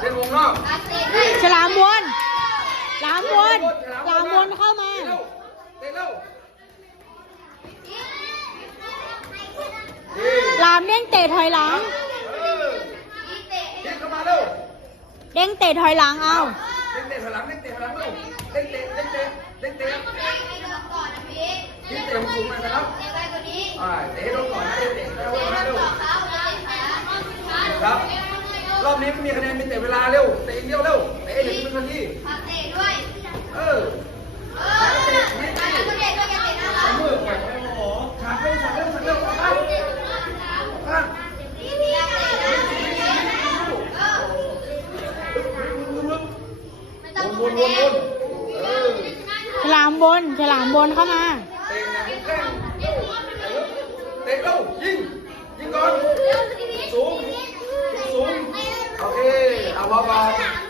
เล่นวงนอก ฉลามวนฉลามวนฉลามวนเข้ามา เตะเร็ว ฉลามเด้งเตะถอยหลัง ยิงเข้ามาเร็ว เด้งเตะถอยหลังเอา เล่นเตะถอยหลังเล่นเตะถอยหลังเร็วเล่นเตะยิงเตะสูงมาครับเตะลงก่อนนะเตะเข้ามาเร็วครับรอบนี้ไม่มีคะแนนมีเตะเวลาเร็วเตะเดียวเร็วเตะอย่างนี้เป็นทันทีเออเตะนี่มือไปโอ้โหขาดเร็ววนฉลามวนฉลามวนเข้ามา เตะนะแกล้งเตะเร็วยิงก่อนสูงโอเคเอาบอล